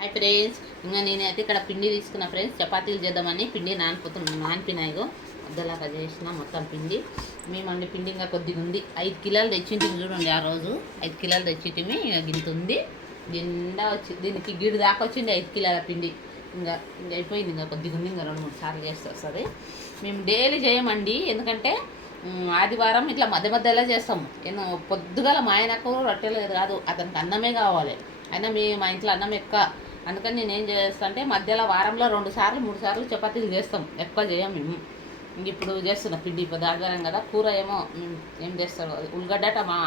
Hi friends, ఇంకా నేనైతే ఇక్కడ పిండి తీసుకున్నా ఫ్రెండ్స్. చపాతీలు చేద్దామని పిండి నానిపినాయిగో ముద్దలాగా చేసిన మొత్తం పిండి. మేమండి పిండి ఇంకా కొద్దిగా ఉంది. 5 కిలోలు తెచ్చింటిమి చూడండి. ఆ రోజు 5 కిలోలు తెచ్చింటిమి. ఇక గింత ఉంది. నిండా వచ్చి దీనికి గిడు దాకా వచ్చింది 5 కిలోల పిండి. ఇంకా అయిపోయింది. ఇంకా కొద్దిగా ఉంది. ఇంకా 2-3 సార్లు చేస్తే వస్తుంది. మేము డైలీ చేయమండి, ఎందుకంటే ఆదివారం ఇట్లా మధ్య మధ్యలో చేస్తాము. నేను పొద్దుగల మా ఆయనకు రొట్టెలు కాదు, అతనికి అన్నమే కావాలి. అయినా మా ఇంట్లో అన్నం ఎక్కువ, అందుకని నేను ఏం చేస్తాను అంటే మధ్యలో వారంలో 2 సార్లు 3 సార్లు చపాతీలు చేస్తాం. ఎక్కువ చేయం మేము. ఇప్పుడు చేస్తున్నా పిండి ఇప్పుడు ఆదివారం కదా. కూర ఏమో ఏం చేస్తారు, ఉల్లిగడ్డ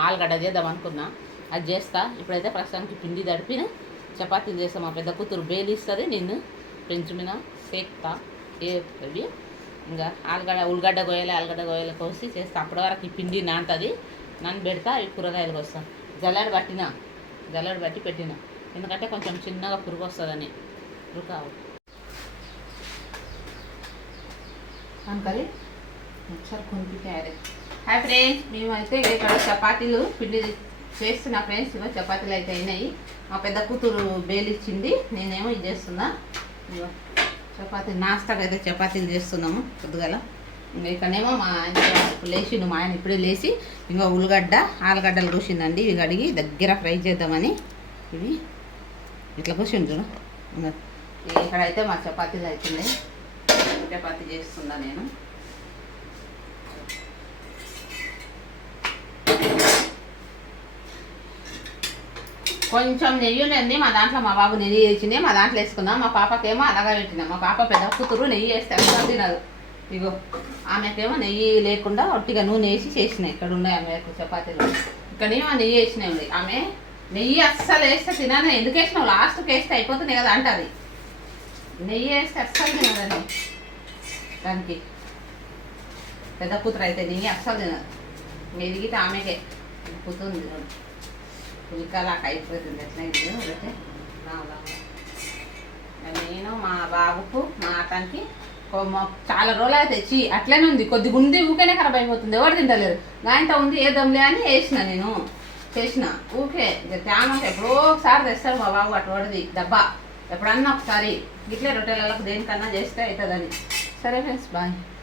ఆలుగడ్డ చేద్దాం అనుకున్నా, అది చేస్తా. ఇప్పుడైతే ప్రస్తుతానికి పిండి తడిపిన చపాతీలు చేస్తాం. మా పెద్ద కూతురు బేలిస్తుంది, నేను ఫ్రెంచ్ మీద సేక్తా అవి. ఇంకా ఉల్లిగడ్డ ఆలుగడ్డ గోయలు కోసి చేస్తా. అప్పటి వరకు ఈ పిండి నానుతుంది. పెడతా. అవి కూరగాయలు వస్తాను. జల్లెడ బట్టి పెట్టిన, ఎందుకంటే కొంచెం చిన్నగా పురుగు వస్తుందని. పురుగు అనుకరి ఒకసారి కొనిపించారు. హాయ్ ఫ్రెండ్స్, మేమైతే ఇక్కడ చపాతీలు పిండి చేస్తున్నా ఫ్రెండ్స్. ఇవో చపాతీలు అయితే అయినాయి. మా పెద్ద కూతురు బేలిచ్చింది, నేనేమో ఇది చేస్తున్నా. ఇవో చపాతీ నాస్తాగా అయితే చపాతీలు చేస్తున్నాము పొద్దుగల. ఇంకా ఇక్కడనేమో మా ఆయన లేచిండు. మా ఆయన ఇప్పుడే లేచి ఇంకా ఉల్లిగడ్డ ఆలుగడ్డలు కూర్చుందండి. ఇవి కడిగి దగ్గర ఫ్రై చేద్దామని ఇవి ఇట్లా కూర్చుండు చూడు. ఇంకా ఇక్కడైతే మా చపాతీలు అవుతున్నాయి. చపాతీ చేస్తున్నా నేను. కొంచెం నెయ్యి ఉన్నది మా దాంట్లో. మా బాబు నెయ్యి వేసింది, మా దాంట్లో వేసుకుందాం. మా పాపకేమో అలాగా పెట్టినా. మా పాప పెద్ద కూతురు నెయ్యి వేస్తే అసలు తినదు. ఇగో ఆమెకేమో నెయ్యి లేకుండా ఒట్టిగా నూనె వేసి చేసినాయి. ఇక్కడ ఉన్నాయి ఆమె చపాతీలు. ఇక్కడేమో నెయ్యి వేసినాయి ఉంది. ఆమె నెయ్యి అస్సలు వేస్తే తినాలి. ఎందుకు వేసినావు, లాస్ట్కి వేస్తే అయిపోతుంది కదా అంటది. నెయ్యి వేస్తే అస్సలు తినదండి. దానికి పెద్ద కూతురు అయితే నెయ్యి అస్సలు తినదు. ఎదిగితే ఆమెకే పుతుంది పులికలాక అయిపోతుంది. ఎట్లా ఇది నేను మా బాబుకు మా అతనికి చాలా రోజులు అయితే తెచ్చి అట్లనే ఉంది. కొద్దిగా ఉంది, ఊకేనే ఖరాబ్ అయిపోతుంది. ఎవరు తింటలేరు. గాయంతో ఉంది ఏదంలే అని వేసిన, నేను చేసిన ఊకే. తేమంటే ఎప్పుడో ఒకసారి తెస్తాడు మా బాబు అటువంటిది డబ్బా. ఎప్పుడన్నా ఒకసారి ఇట్లే రొట్టెలకు దేనికన్నా చేస్తే అవుతుందని. సరే ఫ్రెండ్స్, బాయ్.